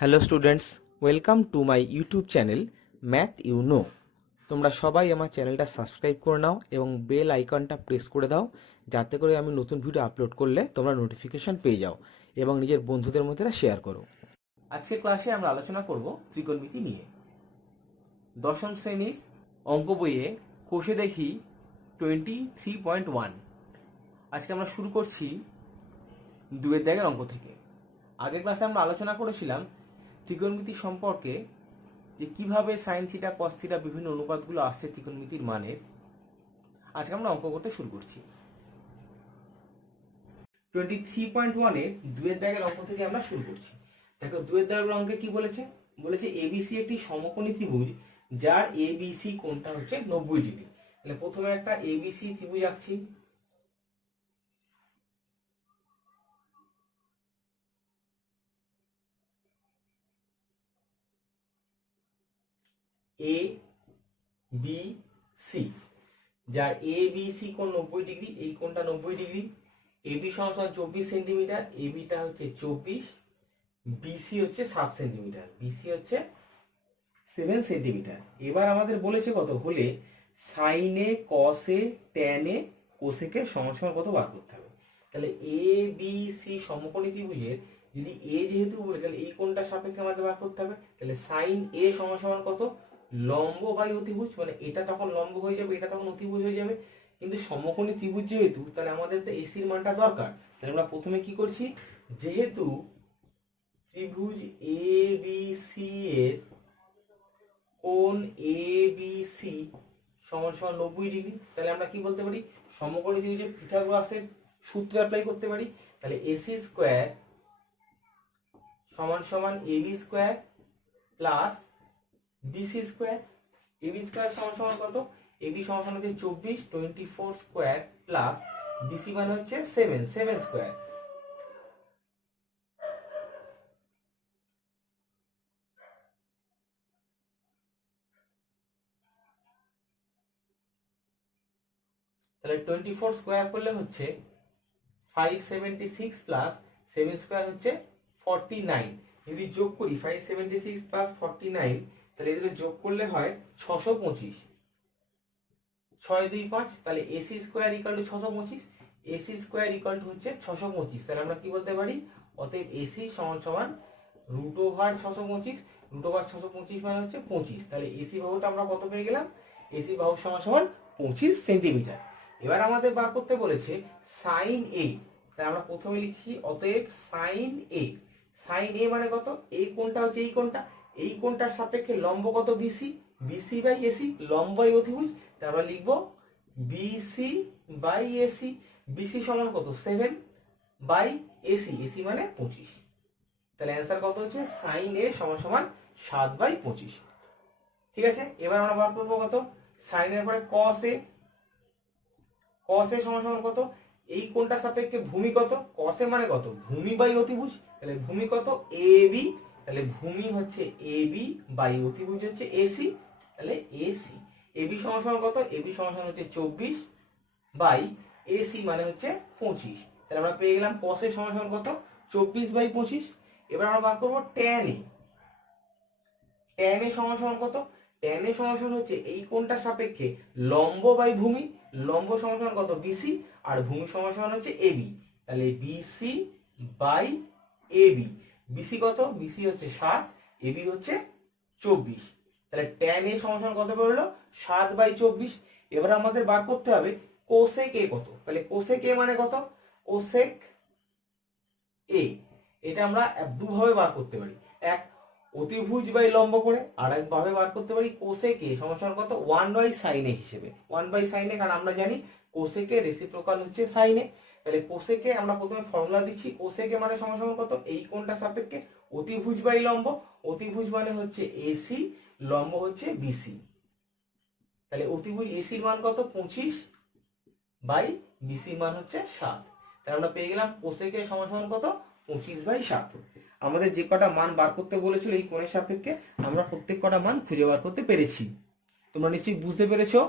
Hello students, welcome to my YouTube channel math you know. তোমরা সবাই আমার চ্যানেলটা সাবস্ক্রাইব করে নাও এবং বেল আইকনটা প্রেস করে দাও, যাতে করে আমি নতুন ভিডিও আপলোড করলে তোমরা নোটিফিকেশান পেয়ে যাও এবং নিজের বন্ধুদের মধ্যে শেয়ার করো। আজকের ক্লাসে আমরা আলোচনা করব ত্রিকোণমিতি নিয়ে। দশম শ্রেণীর অঙ্ক বইয়ে কোষে দেখি 23.1। আজকে আমরা শুরু করছি দুয়ের দাগের অঙ্ক থেকে। আগের ক্লাসে আমরা আলোচনা করেছিলাম ত্রিকোণমিতি সম্পর্কে, যে কিভাবে সাইন থিটা কস থিটা বিভিন্ন অনুপাতগুলো আসছে ত্রিকোণমিতির মানের। আজকে আমরা অঙ্ক করতে শুরু করছি। 23.1 দুয়ের দাগের অঙ্ক থেকে আমরা শুরু করছি। দেখো, দুয়ের দাগের অঙ্কে কি বলেছে? বলেছে এবিসি একটি সমকোণী ত্রিভুজ যার এবিসি কোণটা হচ্ছে 90 ডিগ্রি। তাহলে প্রথমে একটা এবিসি ত্রিভুজ আঁকছি। এ বি সি, যার এ বি সি কোণ 90 ডিগ্রি, এই কোণটা 90 ডিগ্রি। এবি সমান 24 সেন্টিমিটার, এবিটা হচ্ছে 24, বিসি হচ্ছে 7 সেন্টিমিটার, বিসি হচ্ছে 7 সেন্টিমিটার। এবার আমাদের বলেছে কত হলে সাইনে কসে ট্যানে কোসেকে সমান সমান কত বার করতে হবে। তাহলে এ বি সি সমকোণী ত্রিভুজের যদি এ যেহেতু বলে, তাহলে এই কোণটা সাপেক্ষে আমাদের বার করতে হবে। তাহলে সাইন এ সমান সমান কত? লম্ব বাই অতিভুজ, মানে এটা তখন লম্ব হয়ে যাবে, এটা তখন অতিভুজ হয়ে যাবে। কিন্তু সমকোণী ত্রিভুজ যেহেতু, তাহলে আমাদের তো এসির মানটা দরকার। তাহলে আমরা প্রথমে কি করছি, যেহেতু ত্রিভুজ এ বি সি এর কোণ এ বি সি সমান সমান 90 ডিগ্রি, তাহলে আমরা কি বলতে পারি, সমকোণী ত্রিভুজের পিথাগোরাসের সূত্র অ্যাপ্লাই করতে পারি। তাহলে এসি স্কয়ার সমান সমান AB square plus BC square. AB square সমান সমান কত? এবি সমান সমান হচ্ছে 24 স্কয়ার প্লাস বিসি মানে হচ্ছে 7 স্কয়ার। তাহলে 24 স্কয়ার করলে হচ্ছে 576 প্লাস 7 স্কয়ার হচ্ছে 49। যদি যোগ করি 576 প্লাস 49, তাহলে এদের যোগ করলে হয় 625। 6 2 5, তাহলে AC square equal two 625, AC square equal two হচ্ছে 625। তাহলে আমরা কি বলতে পারি, অতএব এসি সমান সমান রুট ওভার 625, রুট ওভার 625 মানে হচ্ছে 25। তাহলে এসি বাহুটা আমরা কত পেয়ে গেলাম? এসি বাহু সমান সমান 25 সেন্টিমিটার। এবার আমাদের বার করতে বলেছে সাইন এ। তাই আমরা প্রথমে লিখছি অতএব সাইন এ। সাইন এ মানে কত? এই কোণটা হচ্ছে এই কোণটা, এই কোণটার সাপেক্ষে লম্ব কত? বিসি, বিসি বাই এসি, লম্ব বাই অতিভুজ। তাই আমরা লিখবো বিসি বাই এসি। বিসি সমান কত? 7 বাই এসি, এসি মানে 25। তাহলে অ্যান্সার কত হচ্ছে? সাইন এ সমান সমান 7/25। ঠিক আছে, এবার আমরা বার করবো কত? সাইন এর পরে কস এ। কস এ সমান সমান কত? এই কোণটা সাপেক্ষে ভূমি কত? কস এ মানে কত? ভূমি বাই অতিভুজ। তাহলে ভূমি কত? A B. তাহলে ভূমি হচ্ছে এ বি বাই অতিভুজ হচ্ছে এসি, তাহলে এসি। এবি সমান সমান কত? এবি সমান সমান হচ্ছে 24 বাই এসি মানে হচ্ছে 25। তাহলে আমরা পেয়ে গেলাম কস এ সমান সমান কত? 24/25। এবার আমরা বার করবো ট্যান এ। ট্যান এ সমান সমান কত? ট্যান এ সমান সমান হচ্ছে এই কোণটার সাপেক্ষে লম্ব বাই ভূমি, লম্ব সমান সমান কত? বিসি, আর ভূমি সমান সমান হচ্ছে এবি। তাহলে বিসি বাই এবি। বিসি কত? বিসি হচ্ছে 7, এবি হচ্ছে 24। তাহলে ট্যান এ সমান সমান কত বেরোলো? 7/24। এবার আমাদের বার করতে হবে কোসেক এ কত। তাহলে কোসেক এ মানে কত? কোসেক এ, এটা আমরা দুভাবে বার করতে পারি। এক, অতিভুজ বাই লম্ব করে, আর এক ভাবে বার করতে পারি কোসেক এ সমান সমান কত? 1/sin a হিসেবে। 1/sin a, কারণ আমরা জানি কোসেক এর রেসিপ্রোকাল হচ্ছে sin a। তাহলে কোসেক এ আমরা প্রথমে ফর্মুলা দিচ্ছি। কোসেক এ মানে সমান সমান কত? এই কোণটা সাপেক্ষে অতিভুজ বাই লম্ব। অতিভুজ মানে হচ্ছে এসি, লম্ব হচ্ছে বিসি। তাহলে অতিভুজ এসির মান কত? 25 বাই বিসির মান হচ্ছে 7। তাহলে আমরা পেয়ে গেলাম কোসেক এ সমান সমান কত? 25/7। আমাদের যে কটা মান বার করতে বলেছিল এই কোণের সাপেক্ষে, আমরা প্রত্যেক কটা মান খুঁজে বার করতে পেরেছি। তোমরা নিশ্চয়ই বুঝতে পেরেছো।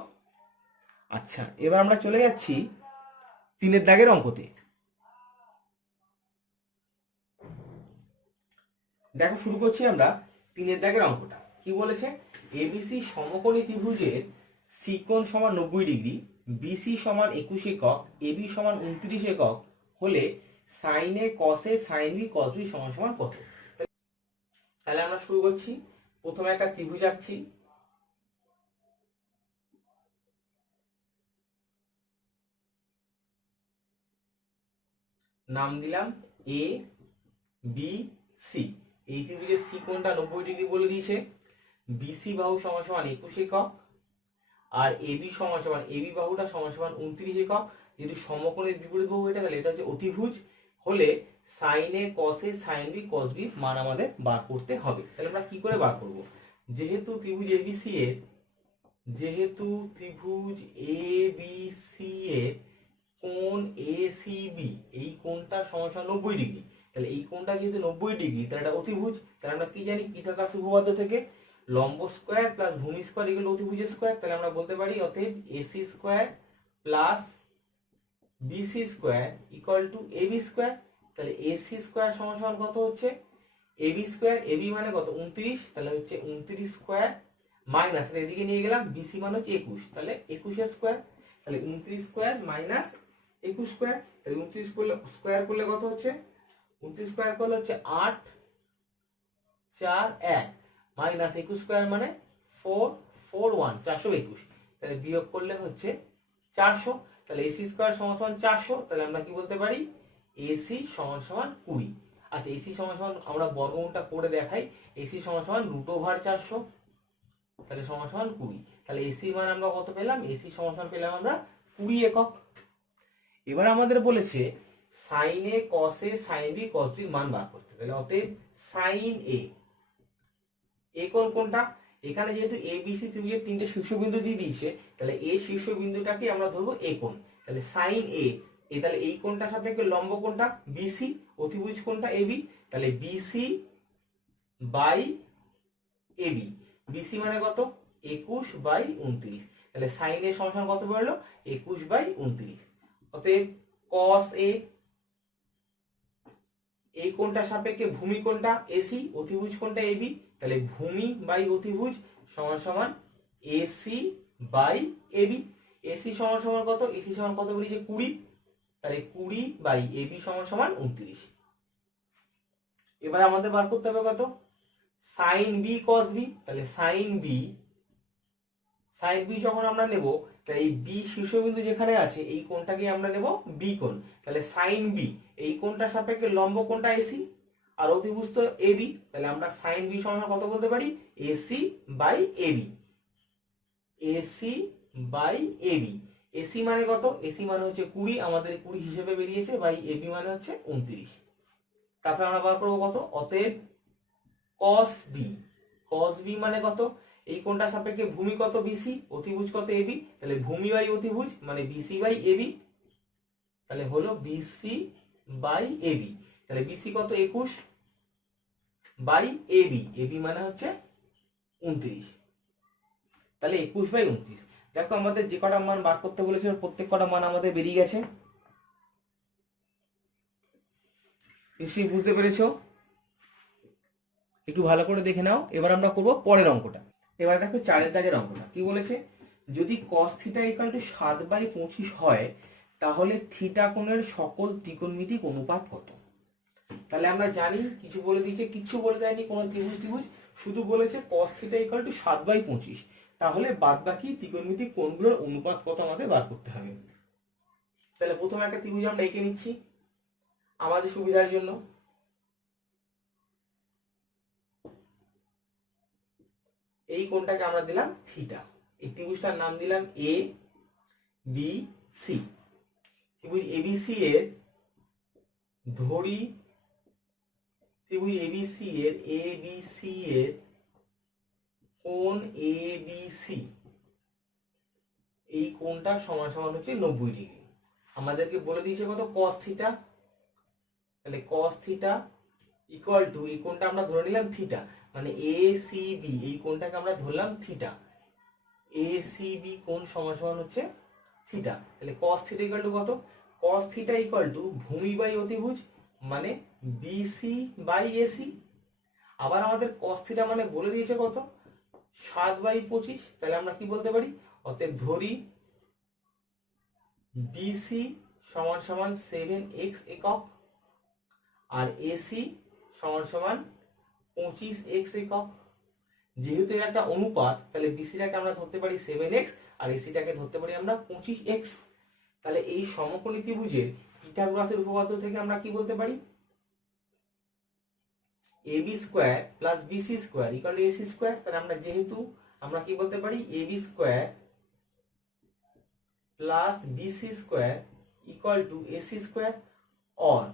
আচ্ছা, এবার আমরা চলে যাচ্ছি 3 দাগের অঙ্কতে। দেখো শুরু করছি আমরা 3 দাগের অঙ্কটা। কি বলেছে? এবিসি সমকোণী ত্রিভুজের সিকোণ সমান 90 ডিগ্রি, বিসি সমান 21 একক, এবি সমান 29 একক হলে সাইন এ কস এ সাইন বি কস বি সমান সমান কত? তাহলে আমরা শুরু করছি। প্রথমে একটা ত্রিভুজ আঁকছি। নাম দিলাম এ বি সি। এই ত্রিভুজের সি কোণটা 90 ডিগ্রি বলে দিয়েছে। বিসি বাহু সমান সমান 21 একক, আর এবি সমান সমান এবি বাহুটা সমান সমান 29 একক। যদি সমকোণের বিপরীত বাহু এটা, তাহলে এটা হচ্ছে অতিভুজ হলে সাইন এ কস এ সাইন বি কস বি মান আমাদের বার করতে হবে। তাহলে আমরা কি করে বার করব? যেহেতু ত্রিভুজ এবিসি এর কোণ এসিবি, এই কোণটা সমান সমান 90 ডিগ্রি। তাহলে এই কোণটা যেহেতু 90 ডিগ্রি, তাহলে এটা অতিভুজ। তাহলে আমরা কি জানি পিথাগোরাস উপপাদ্য থেকে? লম্ব স্কয়ার প্লাস ভূমি স্কয়ার ইকুয়াল অতিভুজের স্কয়ার। তাহলে আমরা বলতে পারি অতএব AC square plus BC square equal to AB square. তাহলে এসি স্কয়ার সমান সমান কত হচ্ছে? এবি স্কয়ার, এবি মানে কত? 29, তাহলে হচ্ছে 29 স্কয়ার মাইনাস এদিকে নিয়ে গেলাম বিসি মানে হচ্ছে 21, তাহলে 21 স্কয়ার। তাহলে 29 স্কয়ার মাইনাস 21 স্কয়ার, তাহলে 29 করলে স্কয়ার করলে কত হচ্ছে? 29 স্কয়ার করলে হচ্ছে 8 4 1 মাইনাস 21 স্কয়ার মানে 4 4 1 421। তাহলে বিয়োগ করলে হচ্ছে 400। তাহলে এসি স্কয়ার সমান সমান 400। তাহলে আমরা কি বলতে পারি? এসি সমান সমান 20। আচ্ছা, এসি সমান সমান আমরা বর্গমূলটা করে দেখাই। এসি সমান সমান √400, তাহলে সমান সমান 20। তাহলে এসি মান আমরা কত পেলাম? এসি সমান সমান পেলাম আমরা 20 একক। এবার আমাদের বলেছে সাইন এ কস এ সাইন বি কস বি মান বার করতে। তাহলে অতএব সাইন এ, এ কোনটা? এখানে যেহেতু এ বি সি ত্রিভুজের 3টে শীর্ষবিন্দু দিয়ে দিয়েছে, তাহলে এ শীর্ষবিন্দুটাকে আমরা ধরবো এ কোণ। তাহলে সাইন এ, তাহলে এই কোণটা সাপেক্ষে লম্ব কোণটা বিসি, অতিভুজ কোণটা এবি। তাহলে বিসি বাই এবি, বিসি মানে কত? 21/29। তাহলে সাইন এ সমান কত বেরোলো? 21/29। অতএব কস এ, এই কোণটার সাপেক্ষে ভূমি কোণটা এসি, অতিভুজ কোণটা এবি। তাহলে ভূমি বাই অতিভুজ সমান সমান এসি বাই এবি। এসি সমান সমান কত? এসি সমান কত বলেছে? 20। তাহলে 20 বাই এবি সমান সমান 29। এবার আমাদের বার করতে হবে কত? Sine B cos B. তাহলে সাইন বি যখন আমরা নেব, তাহলে এই বি শীর্ষবিন্দু যেখানে আছে এই কোণটাকে আমরা নেব বি কোণ। তাহলে সাইন বি, এই কোণটার সাপেক্ষে লম্ব কোণটা এসি আর অতিভুজ তো এবি। তাহলে আমরা সাইন বি সমান কত বলতে পারি? AC by AB. AC by AB. AC মানে কত? এসি মানে হচ্ছে 20, আমাদের 20 হিসেবে বেরিয়েছে, বাই এবি মানে হচ্ছে 29। তারপরে আমরা বার করবো কত? অতএব cos বি মানে কত? এই কোণটার সাপেক্ষে ভূমি কত? বিসি, অতিভুজ কত? এবি। তাহলে ভূমি বাই অতিভুজ মানে বিসি বাই এবি। তাহলে হলো বিসি বাই এবি। তাহলে বিসি কত? 21 বাই এবি, এবি মানে হচ্ছে 29। তাহলে 21/29। দেখো আমাদের যে কটা মান বার করতে বলেছিল প্রত্যেক কটা মান আমাদের বেরিয়ে গেছে। নিশ্চয়ই বুঝতে পেরেছো? একটু ভালো করে দেখে নাও। এবার আমরা করব পরের অঙ্কটা। এবার দেখো 4 দাগের অঙ্কটা। কি বলেছে? যদি cos θ = 7/25 হয়, তাহলে থিটা কোণের সকল ত্রিকোণমিতিক অনুপাত কত? তাহলে আমরা জানি, কিছু বলে দিয়েছে, কিচ্ছু বলে দেয়নি কোন ত্রিভুজ, শুধু বলেছে cos θ = 7/25। তাহলে বাদবাকি ত্রিকোণমিতিক কোণগুলোর অনুপাত কত আমাদের বার করতে হবে। তাহলে প্রথমে একটা ত্রিভুজ আমরা এঁকে নিচ্ছি আমাদের সুবিধার জন্য। এই কোণটাকে আমরা দিলাম থিটা। এই ত্রিভুজটার নাম দিলাম এ বি সি। ত্রিভুজ এবিসি এর ধরি, ত্রিভুজ এবিসি এর কোণ এবিসি, এই কোণটা সমান সমান হচ্ছে 90 ডিগ্রি। আমাদেরকে বলে দিয়েছে কত? cos θ। তাহলে cos θ ইকুয়াল টু, এই কোণটা আমরা ধরে নিলাম থিটা, মানে এসিবি, এই কোণটাকে আমরা ধরলাম থিটা। এসিবি কোণ সমান সমান হচ্ছে থিটা। তাহলে cos θ ইকুয়াল টু কত? cos θ ইকুয়াল টু ভূমি বাই অতিভুজ মানে বিসি বাই এসি। আবার আমাদের cos থিটা মানে বলে দিয়েছে কত 7/25, তাহলে আমরা কি বলতে পারি, অতএব ধরি বিসি সমান সমান 7x একক আর এসি সমান সমান 25x একক। যেহেতু এর একটা অনুপাত, তাহলে বিসিটাকে আমরা ধরতে পারি 7x আর এসিটাকে ধরতে পারি আমরা 25x। তাহলে এই সমকোণী ত্রিভুজের পিথাগোরাসের উপপাদ্য থেকে আমরা কি বলতে পারি, ab square plus bc square equal two ac square. তাহলে আমরা যেহেতু আমরা কি বলতে পারি ab square plus bc square equal two ac square, or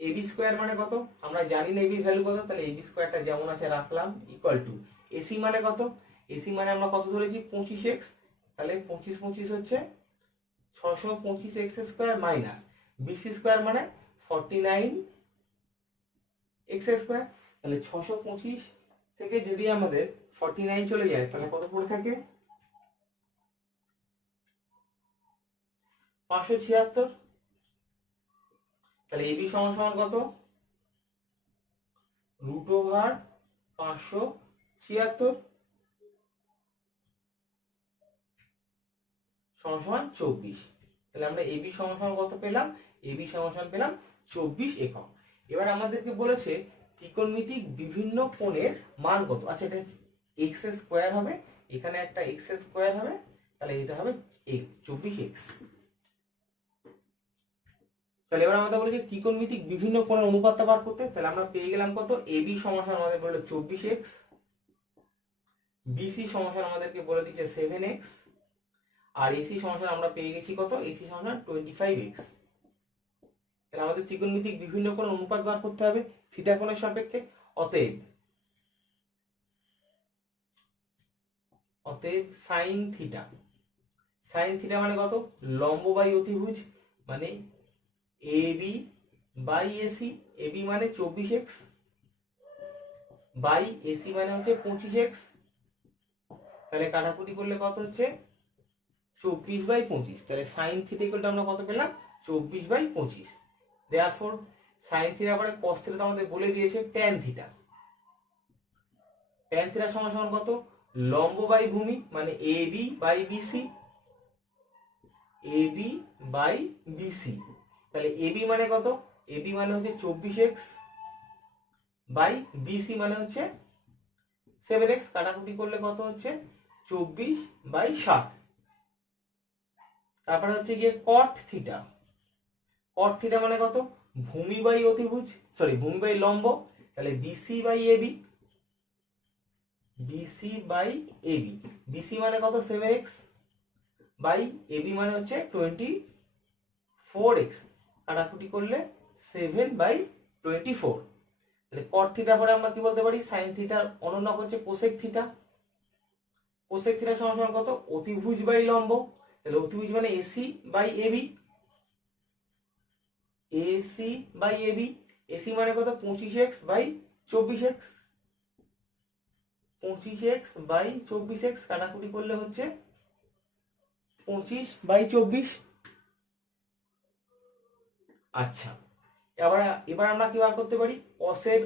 ab square মানে কত আমরা জানি না, ab ভ্যালু কত, তাহলে ab স্কয়ারটা যেমন আছে রাখলাম ইকুয়াল টু ac মানে কত, ac মানে আমরা কত ধরেছি 25x, তাহলে 25 25 হচ্ছে 625x square minus bc square মানে 49x স্কয়ার। তাহলে 625 থেকে যদি আমাদের 49 চলে যায় তাহলে কত পড়ে থাকে 576। তাহলে ab সমান সমান কত √576 সমান সমান 24। তাহলে আমরা ab সমান সমান কত পেলাম, ab সমান সমান পেলাম 24 একক। এবার আমাদেরকে বলেছে ত্রিকোণমিতিক বিভিন্ন কোণের মান কত। আচ্ছা, এটা x স্কয়ার হবে, এখানে একটা x স্কয়ার হবে, তাহলে এটা হবে 24x। তাহলে এবার আমাদের বলেছে ত্রিকোণমিতিক বিভিন্ন কোণের অনুপাতটা বার করতে। তাহলে আমরা পেয়ে গেলাম কত, ab সমান সমান আমাদের বললো 24x, bc সমান সমান আমাদেরকে বলে দিচ্ছে 7x, আর ac সমান সমান আমরা পেয়ে গেছি কত, ac সমান সমান 25x। তাহলে আমাদের ত্রিকোণমিতিক বিভিন্ন কোণের অনুপাত বার করতে হবে থিটা কোণের সাপেক্ষে। অতএব সাইন থিটা, সাইন থিটা মানে কত, লম্ব বাই অতিভুজ মানে ab বাই ac, ab মানে 24x বাই ac মানে হচ্ছে 25x। তাহলে কাটাকুটি করলে কত হচ্ছে 24/25। তাহলে সাইন থিটা ইকুয়াল টু আমরা কত পেলাম 24/25। দেয়ারফর সাইন থিটা পরে cos থিটা আমাদের বলে দিয়েছে tan থিটা, tan থিটা সমান সমান কত, লম্ব বাই ভূমি মানে ab by bc, ab by bc। তাহলে ab মানে কত, ab মানে হচ্ছে 24x বাই bc মানে হচ্ছে 7x। কাটাকুটি করলে কত হচ্ছে 24/7। তারপরে হচ্ছে গিয়ে cot থিটা, cot থিটা মানে কত, ভূমি বাই অতিভুজ, সরি ভূমি বাই লম্ব, তাহলে bc by ab, bc by ab, bc মানে কত 7x বাই ab মানে হচ্ছে 24x। কাটাকুটি করলে 7/24। তাহলে cot থিটা পরে আমরা কি বলতে পারি, sin থিটার অনুনাক হচ্ছে cosec থিটা, cosec থিটা সমান সমান কত, অতিভুজ বাই লম্ব, তাহলে অতিভুজ মানে ac by ab, ac by ab, ac মানে কত 25x by 24x, 25x by 24x। কাটাকুটি করলে হচ্ছে 25/24। আচ্ছা, এবার আমরা কি বার করতে পারি, cos এর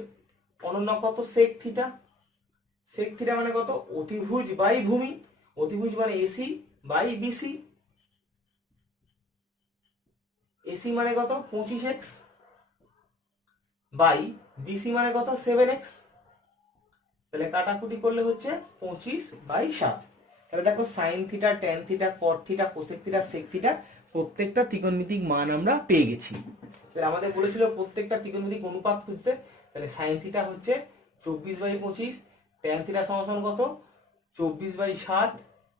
অনুনাক কত sec থিটা, sec থিটা মানে কত, অতিভুজ বাই ভূমি, অতিভুজ মানে ac বাই bc, ac মানে কত 25x বাই bc মানে কত 7x। তাহলে কাটাকুটি করলে হচ্ছে 25/7। তাহলে দেখো sine theta, tan theta, cot theta, cosec theta, sec theta প্রত্যেকটা ত্রিকোণমিতিক মান আমরা পেয়ে গেছি। তাহলে আমাদের বলেছিল প্রত্যেকটা ত্রিকোণমিতিক অনুপাত খুঁজতে। তাহলে সাইন থিটা হচ্ছে 24/25, ট্যান থিটা সমান সমান কত 24/7,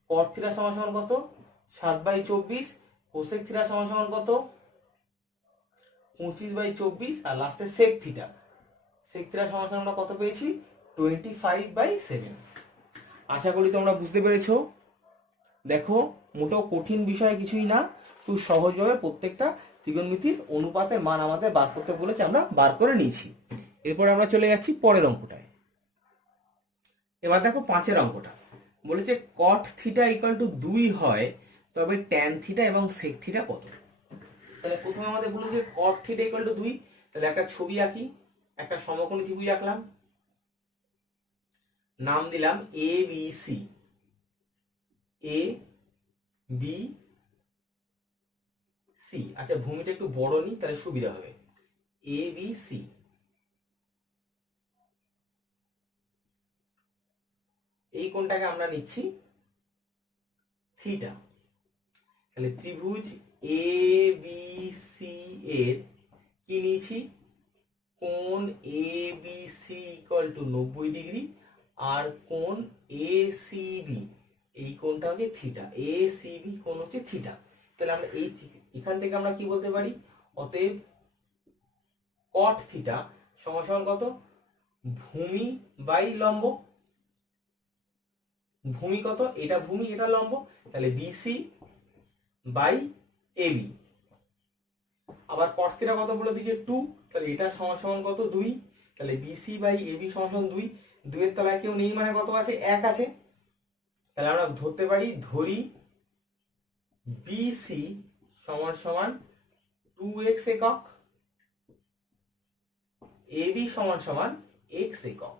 কট থিটা সমান সমান কত 7/24, কোসেক থিটা সমান সমান কত 25/24, আর লাস্টে সেক থিটা, সেক থিটা সমান সমান আমরা কত পেয়েছি 25/7। আশা করি তোমরা বুঝতে পেরেছো। দেখো মোটেও কঠিন বিষয় কিছুই না, খুব সহজভাবে প্রত্যেকটা ত্রিকোণমিতির অনুপাতের মান আমাদের বার করতে বলেছে, আমরা বার করে নিয়েছি। এরপর আমরা চলে যাচ্ছি পরের অঙ্কটায়। এবার দেখো 5এর অঙ্কটা বলেছে কট থিটা ইকুয়াল টু 2 হয় তবে ট্যান থিটা এবং সেক থিটা কত। তাহলে প্রথমে আমাদের বলেছে কট থিটা ইকুয়াল টু 2। তাহলে একটা ছবি আঁকি, একটা সমকোণী ত্রিভুজ আঁকলাম, নাম দিলাম এ বি সি, এ বি সি। আচ্ছা ভূমিটা একটু বড় নিই তাহলে সুবিধা হবে। এ বি সি, এই কোণটাকে আমরা নিচ্ছি থিটা। তাহলে ত্রিভুজ এ বি সি এর কি নিয়েছি, কোণ A B C equal to 90 degree, আর কোণ এ সি বি এই কোণটা হচ্ছে থিটা, এ সি বি কোণ হচ্ছে থিটা। তাহলে আমরা এখান থেকে আমরা কি বলতে পারি, অতএব কট থিটা সমান সমান কত, ভূমি বাই লম্ব। ভূমি কত, এটা ভূমি এটা লম্ব, তাহলে বিসি বাই এবি। আবার কট থিটা কত বলে দিয়েছে 2, তাহলে এটা সমান সমান কত 2, তাহলে বিসি বাই এবি সমান সমান 2। 2 এর তলায় কেউ নেই মানে কত আছে, 1 আছে। তাহলে আমরা ধরতে পারি, ধরি বিসি সমান সমান 2x একক, এবি সমান সমান x একক।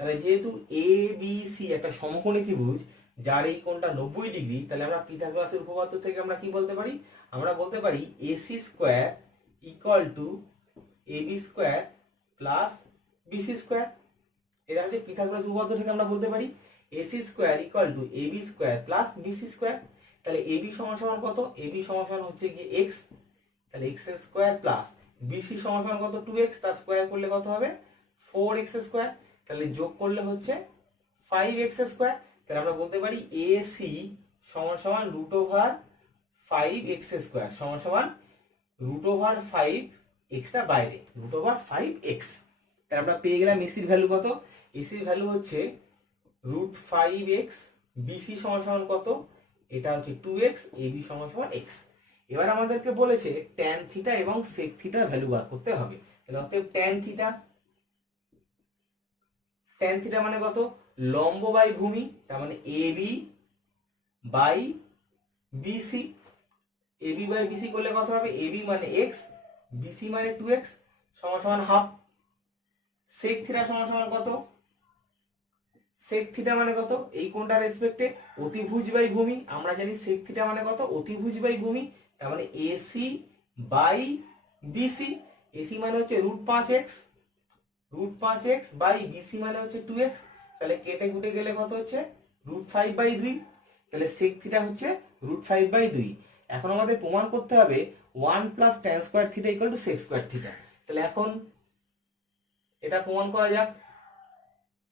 তাহলে যেহেতু এ বি সি একটা সমকোণী ত্রিভুজ যার এই কোণটা 90 ডিগ্রি, তাহলে আমরা পিথাগোরাসের উপপাদ্য থেকে আমরা কি বলতে পারি, আমরা বলতে পারি AC square equal to AB square plus BC square. এটা হচ্ছে পিথাগোরাস উপপাদ্য থেকে আমরা বলতে পারি AC square equal to AB square plus BC square. তাহলে এবি সমান সমান কত, এবি সমান সমান হচ্ছে গিয়ে এক্স, তাহলে এক্স স্কোয়ার প্লাস বিসি সমান সমান কত 2x, তার স্কোয়ার করলে কত হবে 4x স্কোয়ার, তাহলে যোগ করলে হচ্ছে 5x স্কোয়ার। তাহলে আমরা বলতে পারি এসি সমান সমান রুট ওভার 5x স্কোয়ার সমান সমান রুট ওভার 5x টা বাইরে, রুট ওভার 5x। তাহলে আমরা পেয়ে গেলাম এসির ভ্যালু কত, এসির ভ্যালু হচ্ছে রুট 5x, বিসি সমান সমান কত, এটা হচ্ছে 2x, এবি সমান সমান x। এবার আমাদেরকে বলেছে ট্যান থিটা এবং সেক থিটার ভ্যালু বার করতে হবে। তাহলে অতএব ট্যান থিটা, ট্যান থিটা মানে কত, লম্ব বাই ভূমি, তার মানে AB by BC. AB by BC করলে কত হবে, এবি মানে x, বিসি মানে 2x সমান সমান হাফ। সেক থিটা সমান সমান কত, সেক থিটা মানে কত, এই কোণটার রেসপেক্টে অতিভুজ বাই ভূমি। আমরা জানি সেক থিটা মানে কত, অতিভুজ বাই ভূমি, তার মানে এসি বাই বিসি। এসি মানে হচ্ছে root 5x, root 5x by BC মানে হচ্ছে 2x। তাহলে কেটে কুটে গেলে কত হচ্ছে রুট 5 বাই 2। তাহলে সেক থিটা হচ্ছে রুট 5 বাই 2। এখন আমাদের প্রমাণ করতে হবে 1 plus tan square theta equal to sec square theta. তাহলে এখন এটা প্রমাণ করা যাক।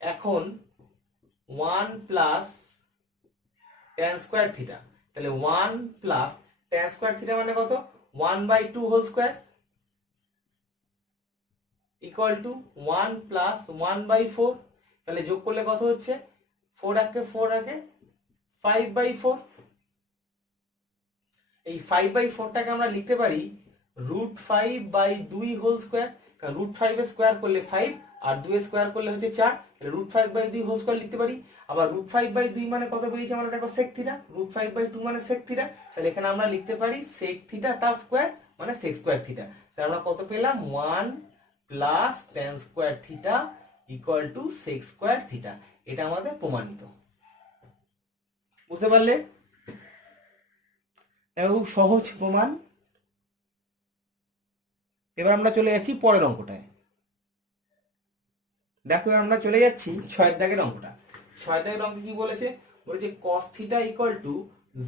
এখন 1 প্লাস ট্যান স্কোয়ার থিটা, তাহলে 1 প্লাস ট্যান স্কোয়ার থিটা মানে কত, 1 by 2 whole square equal to 1 plus 1 by 4। তাহলে যোগ করলে কত হচ্ছে, 4 আগে 5 বাই 4। এই 5 বাই 4টাকে আমরা লিখতে পারি রুট 5 বাই 2 হোল স্কোয়ার, কারণ রুট 5 এর স্কোয়ার করলে 5 আর 2 এর স্কোয়ার করলে হচ্ছে 4, তাহলে রুট 5 বাই 2 হোল স্কোয়ার লিখতে পারি। আবার রুট 5 বাই 2 মানে কত বেরিয়েছে আমরা দেখো সেক থিটা, রুট 5 বাই 2 মানে সেক থিটা, তাহলে এখানে আমরা লিখতে পারি সেক থিটা তার স্কোয়ার মানে সেক স্কোয়ার থিটা। তাহলে আমরা কত পেলাম, 1 plus tan square theta equal to sec square theta. এটা আমাদের প্রমাণিত। বুঝতে পারলে? খুব সহজ প্রমাণ। এবার আমরা চলে যাচ্ছি পরের অঙ্কটায়। দেখো আমরা চলে যাচ্ছি 6 দাগের অঙ্কটা। 6 দাগের অঙ্কে কি বলেছে, বলেছে cos থিটা ইকুয়াল টু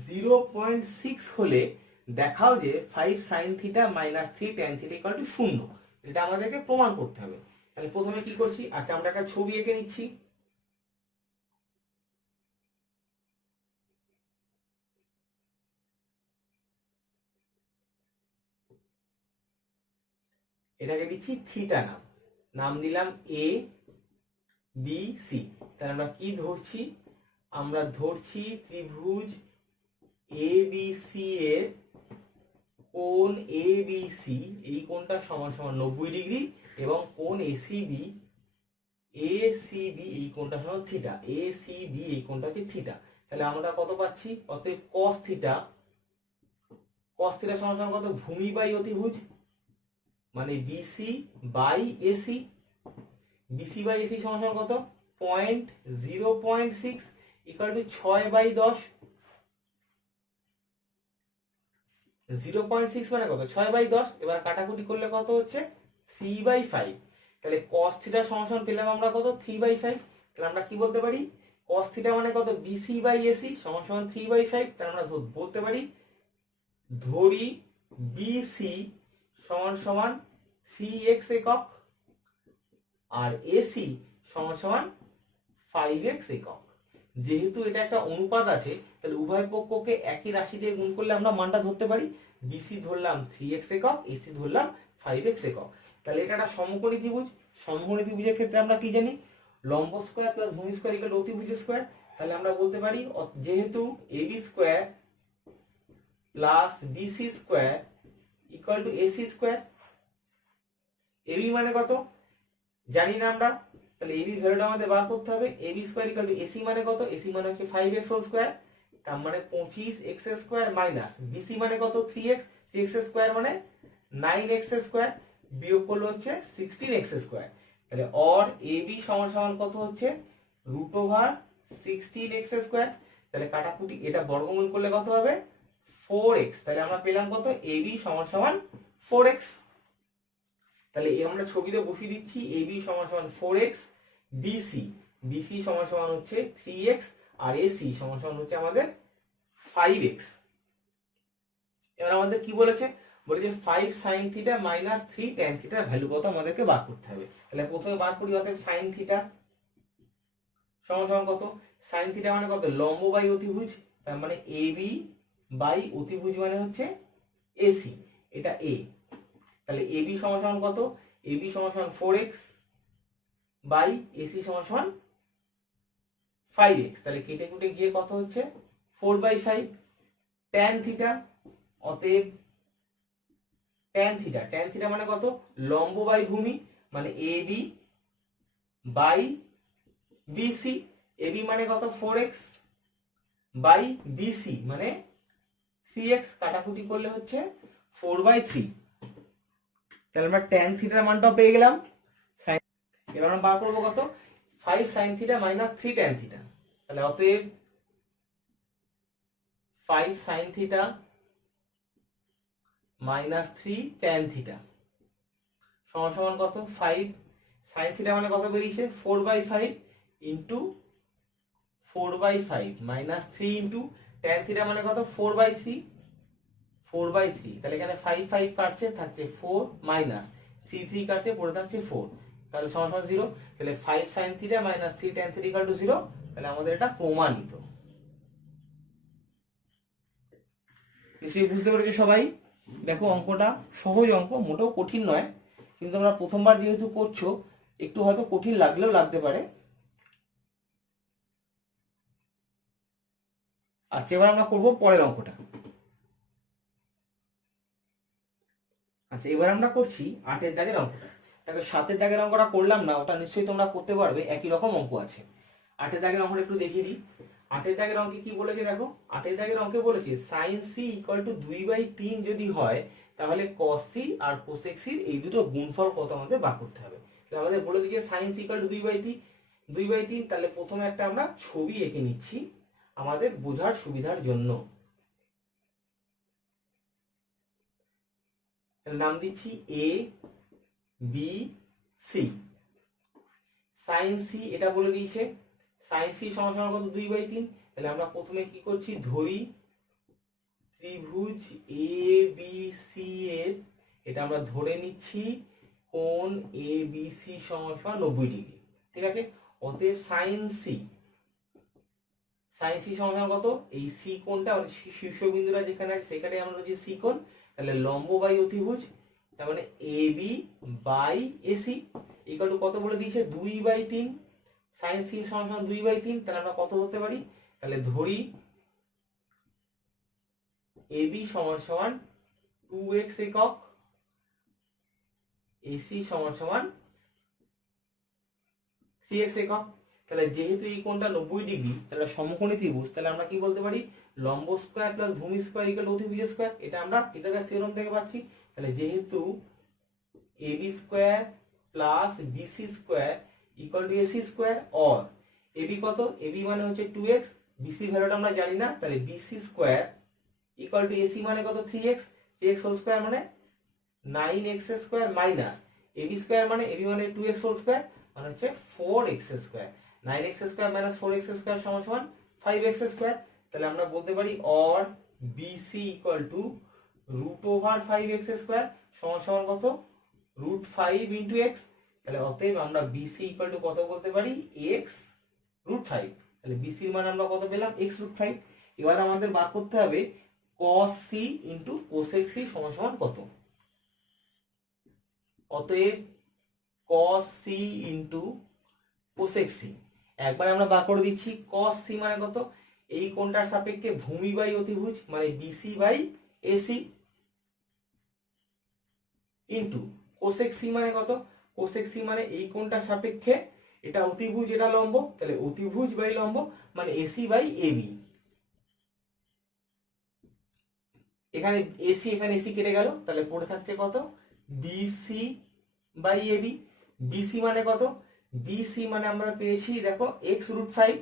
0.6 হলে দেখাও যে 5 sin theta minus 3 tan theta equal to 0। এটা আমাদেরকে প্রমাণ করতে হবে। তাহলে প্রথমে কি করছি, আচ্ছা আমরা একটা ছবি এঁকে নিচ্ছি। এটাকে দিচ্ছি থিটা নাম, নাম দিলাম এ বি সি। তাহলে আমরা কি ধরছি, আমরা ধরছি ত্রিভুজ এ বি সি এর কোণ এ বি সি, এই কোণটা সমান সমান 90 ডিগ্রি, এবং কোণ এসিবি এই কোণটা সমান থিটা, এসিবি এই কোণটা হচ্ছে থিটা। তাহলে আমরা কত পাচ্ছি, অতএব cos থিটা সমান সমান কত, ভূমি বাই অতিভুজ, মানে BC by AC. BC by AC সমান সমান কত 0.6 ইকুয়াল টু 6/10। 0.6 মানে কত? 6/10। এবার কাটাকুটি করলে কত হচ্ছে? 3/5। তাহলে cos থিটা সমান পেলাম আমরা কত? 3/5। তাহলে আমরা কি বলতে পারি? cos থিটা মানে কত? BC/AC সমান 3/5। তাহলে আমরা বলতে পারি ধরি BC সমান 3x একক আর AC সমান 5x একক। যেহেতু এটা একটা অনুপাত আছে তাহলে উভয় পক্ষকে একই রাশি দিয়ে গুণ করলে আমরা মানটা ধরতে পারি। BC ধরলাম 3x একক, AC ধরলাম 5x একক। তাহলে এটা একটা সমকোণী ত্রিভুজ। সমকোণী ত্রিভুজের ক্ষেত্রে আমরা কি জানি? লম্ব স্কয়ার প্লাস ভূমি স্কয়ার ইকুয়াল অতিভুজ স্কয়ার। তাহলে আমরা বলতে পারি যেহেতু AB square plus BC square equal two AC square. AB মানে কত জানি না আমরা, তাহলে AB ভ্যালুটা আমাদের বার করতে হবে। AB square equal two AC মানে কত? AC মানে হচ্ছে 5x হোল স্কয়ার, তার মানে 25x স্কয়ার মাইনাস BC মানে কত? 3x, 3x স্কয়ার মানে 9x স্কয়ার, বিয়োগ করলে হচ্ছে 16x স্কয়ার। তাহলে অর AB সমান কত হচ্ছে? √16x square. তাহলে কাটাকুটি এটা বর্গমূল করলে কত হবে? 4x। তাহলে আমরা পেলাম কত? AB সমান 4x। তাহলে আমরা ছবিতে বসিয়ে দিচ্ছি AB সমান 4x, BC সমান হচ্ছে 3x আর AC সমান হচ্ছে আমাদের 5x। এবার আমাদের কি বলেছে? বলে যে 5 sin θ মাইনাস 3 tan θ ভ্যালু কত আমাদেরকে বার করতে হবে। তাহলে প্রথমে বার করি। অতএব sin θ সমান কত? sin θ মানে কত? লম্ব বাই অতিভুজ, তার মানে AB বাই অতিভুজ মানে হচ্ছে AC, এটা A। তাহলে AB সমান কত? AB সমান 4x বাই AC সমান 5x। তাহলে কেটে কুটে গিয়ে কত হচ্ছে? 4/5 tan θ। অতএব tan θ মানে কত? লম্ব বাই ভূমি মানে AB বাই BC। AB মানে কত? 4x বাই BC মানে 3x। কাটাকুটি করলে হচ্ছে 4/3। তাহলে আমরা tan θ এর মানটাও পেয়ে গেলাম। এবার আমরা বার করব কত? 5 sin θ মাইনাস 3 tan θ। তাহলে অতএব 5 sin θ মাইনাস 3 tan θ সমান কত? 5 sin θ মানে কত বেরিয়েছে? 4/5 ইন্টু 4/5 মাইনাস 3 ইন্টু tan θ মানে কত? 4/3। তাহলে এখানে 5 কাটছে, থাকছে 4 মাইনাস 3 কাটছে, পড়ে থাকছে 4। তাহলে সমান 0। তাহলে 5 sin θ minus 3 tan θ equal to 0। তাহলে আমাদের এটা প্রমাণিত। নিশ্চয়ই বুঝতে পেরেছো সবাই? দেখো অঙ্কটা সহজ অঙ্ক, মোটেও কঠিন নয়, কিন্তু তোমরা প্রথমবার যেহেতু করছো একটু হয়তো কঠিন লাগলেও লাগতে পারে। আচ্ছা, এবার আমরা করব পরের অঙ্কটা। আচ্ছা, এবার আমরা করছি 8 দাগের অঙ্কটা। দেখো 7 দাগের অঙ্কটা করলাম না, ওটা নিশ্চয়ই তোমরা করতে পারবে, একই রকম অঙ্ক আছে। 8 দাগের অঙ্কটা একটু দেখিয়ে দিই। 8 দাগের অঙ্কে কি বলেছে দেখো? 8 দাগের অঙ্কে বলেছে sin c ইকুয়াল টু 2/3 যদি হয় তাহলে cos c আর cosec c এই দুটো গুণফল কত আমাদের বার করতে হবে। তাহলে আমাদের বলে দিয়েছে sin c ইকুয়াল টু 2/3। তাহলে প্রথমে একটা আমরা ছবি এঁকে নিচ্ছি আমাদের বোঝার সুবিধার জন্য। নাম দিচ্ছি A B C। sin c এটা বলে দিয়েছে sin c সমান কত? 2/3। তাহলে আমরা প্রথমে কি করছি? ধরি ত্রিভুজ ABC এর, এটা আমরা ধরে নিচ্ছি কোণ ABC সমান 90 ডিগ্রি। ঠিক আছে? অতএব sin c সমান কত? এই C কোণটা শীর্ষবিন্দুটা যেখানে আছে সেখানে আমরা যে C কোণ, তাহলে লম্ব বাই অতিভুজ, তার মানে AB by AC equal to কত বলে দিয়েছে? 2/3। sin c সমান 2/3। তাহলে আমরা কত ধরতে পারি? তাহলে ধরি AB সমান 2x একক, AC সমান 3x একক। তাহলে যেহেতু এই কোণটা 90 ডিগ্রি, তাহলে সমকোণী ত্রিভুজ, তাহলে আমরা কি বলতে পারি? লম্ব স্কয়ার প্লাস ভূমি স্কয়ার ইকুয়াল টু অতিভুজ স্কয়ার। এটা আমরা পিথাগোরাস থিওরেম থেকে পাচ্ছি। তাহলে যেহেতু AB square plus BC square equal to AC square, or AB কত, এবি মানে হচ্ছে 2x, বিসি ভ্যালুটা আমরা জানি না, তাহলে BC square equal to AC মানে কত 3x, 3x হোল স্কোয়ার মানে 9x square minus AB square মানে এবি মানে 2x হোল স্কোয়ার মানে হচ্ছে 4x square, 9x square minus 4x square সমান সমান 5x স্কোয়ার। তাহলে আমরা বলতে পারি or BC equal to root over 5x square সমান সমান কত, রুট 5 ইন্টু এক্স। তাহলে অতএব আমরা বিসি ইকুয়াল টু কত বলতে পারি, এক্স রুট 5। তাহলে বিসির মান আমরা কত পেলাম, এক্স রুট 5। এবার আমাদের বার করতে হবে cos c into cosec c সমান সমান কত। অতএব cos c into cosec c একবার আমরা বার করে দিচ্ছি। cos c মানে কত, এই কোণটার সাপেক্ষে ভূমি বাই অতিভুজ মানে BC by AC, into cosec c মানে কত, cosec c মানে এই কোণটার সাপেক্ষে এটা অতিভুজ এটা লম্ব, তাহলে অতিভুজ বাই লম্ব মানে এসি বাই এবি। এখানে এসি এখানে এসি কেটে গেল, তাহলে পড়ে থাকছে কত, বিসি বাই এবি। বিসি মানে কত, বিসি মানে আমরা পেয়েছি দেখো এক্স রুট 5,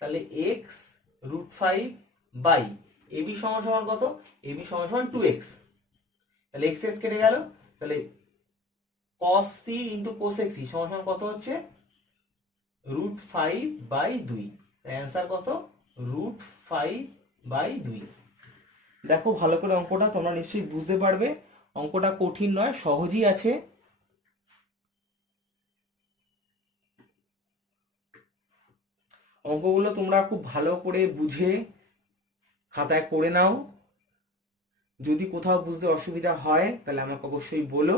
তাহলে এক্স রুট 5 বাই এবি সমান সমান কত, এবি সমান সমান 2x, তাহলে এক্স এক্স কেটে গেল, তাহলে cos c into cosec c সমান সমান কত হচ্ছে, রুট 5 বাই 2। অ্যান্সার কত, রুট 5 বাই 2। দেখো ভালো করে অঙ্কটা তোমরা নিশ্চয়ই বুঝতে পারবে, অঙ্কটা কঠিন নয়, সহজই আছে। অঙ্কগুলো তোমরা খুব ভালো করে বুঝে খাতায় করে নাও। যদি কোথাও বুঝতে অসুবিধা হয় তাহলে আমাকে অবশ্যই বলো,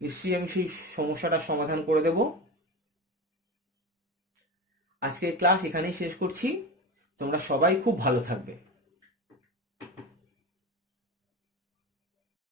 নিশ্চয়ই আমি সেই সমস্যাটার সমাধান করে দেব। আজকের ক্লাস এখানেই শেষ করছি, তোমরা সবাই খুব ভালো থাকবে।